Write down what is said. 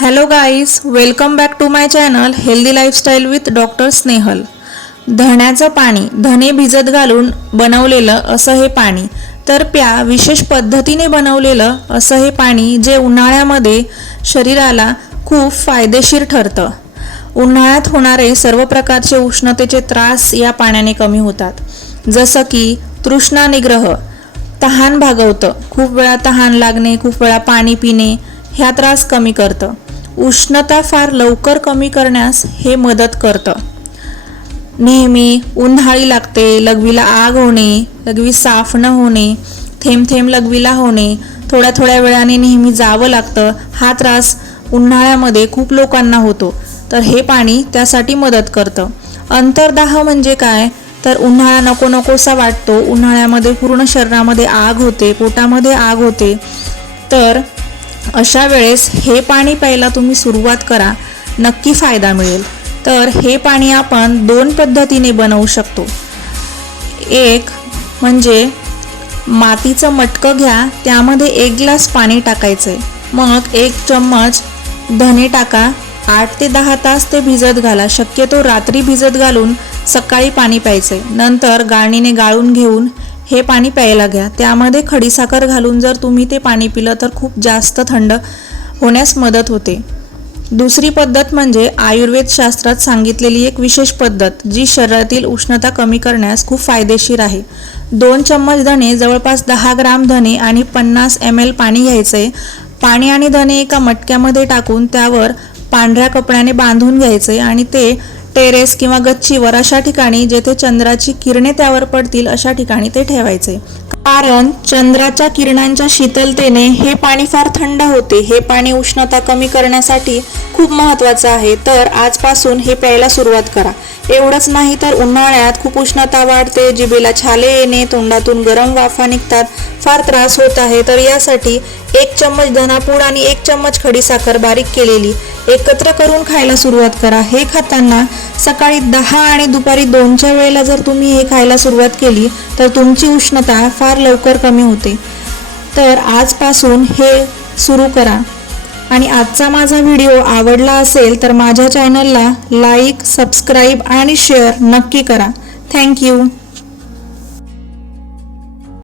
Hello guys, welcome back to my channel healthy lifestyle with doctor Snehal. धण्याचं पाणी, धणे भिजत घालून बनवलेलं असं हे पाणी, तर प्या विशेष पद्धतीने बनवलेलं असं हे पाणी जे उन्हाळ्यामध्ये शरीराला खूप फायदेशीर ठरतं. उन्हाळ्यात होणारे सर्व प्रकारचे उष्णतेचे त्रास या पाण्याने कमी होतात. जसं की तृष्णा निग्रह, तहान भागवतं, खूप वेळा तहान लागणे, खूप वेळा पाणी पिणे ह्या त्रास कमी करतं. उष्णता फार लवकर कमी करण्यास हे मदत करतं. नेहमी उन्हाळी लागते, लघवीला आग होणे, लघवी साफ न होणे, थेंब थेंब लघवीला होणे, थोड्या थोड्या वेळाने नेहमी जावं लागतं, हा त्रास उन्हाळ्यामध्ये खूप लोकांना होतो. तर हे पाणी त्यासाठी मदत करतं. अंतर्दाह म्हणजे काय, तर उन्हाळा नको नकोसा वाटतो, उन्हाळ्यामध्ये पूर्ण शरीरामध्ये आग होते, पोटामध्ये आग होते. तर अशा वेळेस हे पाणी प्यायला तुम्ही सुरुवात करा, नक्की फायदा मिळेल. तर हे पाणी आपण 2 पद्धतीने बनवू शकतो. एक म्हणजे मातीचं मटकं घ्या, त्यामध्ये 1 ग्लास पाणी टाकायचं आहे. मग 1 चम्मच धणे टाका, 8 ते 10 तास ते भिजत घाला. शक्यतो रात्री भिजत घालून सकाळी पाणी प्यायचं आहे. नंतर गाळणीने गाळून घेऊन हे पाणी प्यायला घ्या. त्यामध्ये खडीसाखर घालून जर तुम्ही ते पाणी पिलं तर खूप जास्त थंड होण्यास मदत होते. दुसरी पद्धत म्हणजे आयुर्वेद शास्त्रात सांगितलेली एक विशेष पद्धत, जी शरीरातील उष्णता कमी करण्यास खूप फायदेशीर आहे. 2 चम्मच धणे, जवळपास 10 ग्राम धणे आणि 50 ml पाणी घ्यायचे. पाणी आणि धणे एका मटक्यामध्ये टाकून त्यावर पांढऱ्या कपड्याने बांधून घ्यायचे आणि ते टेरेस किंवा गच्चीवर अशा ठिकाणी जेथे चंद्राची किरणे त्यावर पडतील अशा ठिकाणी ते ठेवायचे. कारण चंद्राच्या किरणांच्या शीतलतेने हे पाणी फार थंड होते. हे पाणी उष्णता कमी करण्यासाठी खूप महत्त्वाचं आहे. तर आजपासून हे प्यायला सुरुवात करा. एवढंच नाही तर उन्हाळ्यात खूप उष्णता वाढते, जिभेला छाले येणे, तोंडातून गरम वाफा निघतात, फार त्रास होत आहे. तर यासाठी 1 चम्मच धनापूड आणि 1 चम्मच खडीसाखर बारीक केलेली एकत्र करून खायला सुरुवात करा. हे खाताना सकाळी 10 आणि दुपारी 2च्या वेळेला जर तुम्ही हे खायला सुरुवात केली तर तुमची उष्णता फार लवकर कमी होते. तर आजपासून हे सुरू करा. आणि आजचा माझा व्हिडिओ आवडला असेल तर माझ्या चॅनलला लाईक, सबस्क्राईब आणि शेअर नक्की करा. थँक्यू.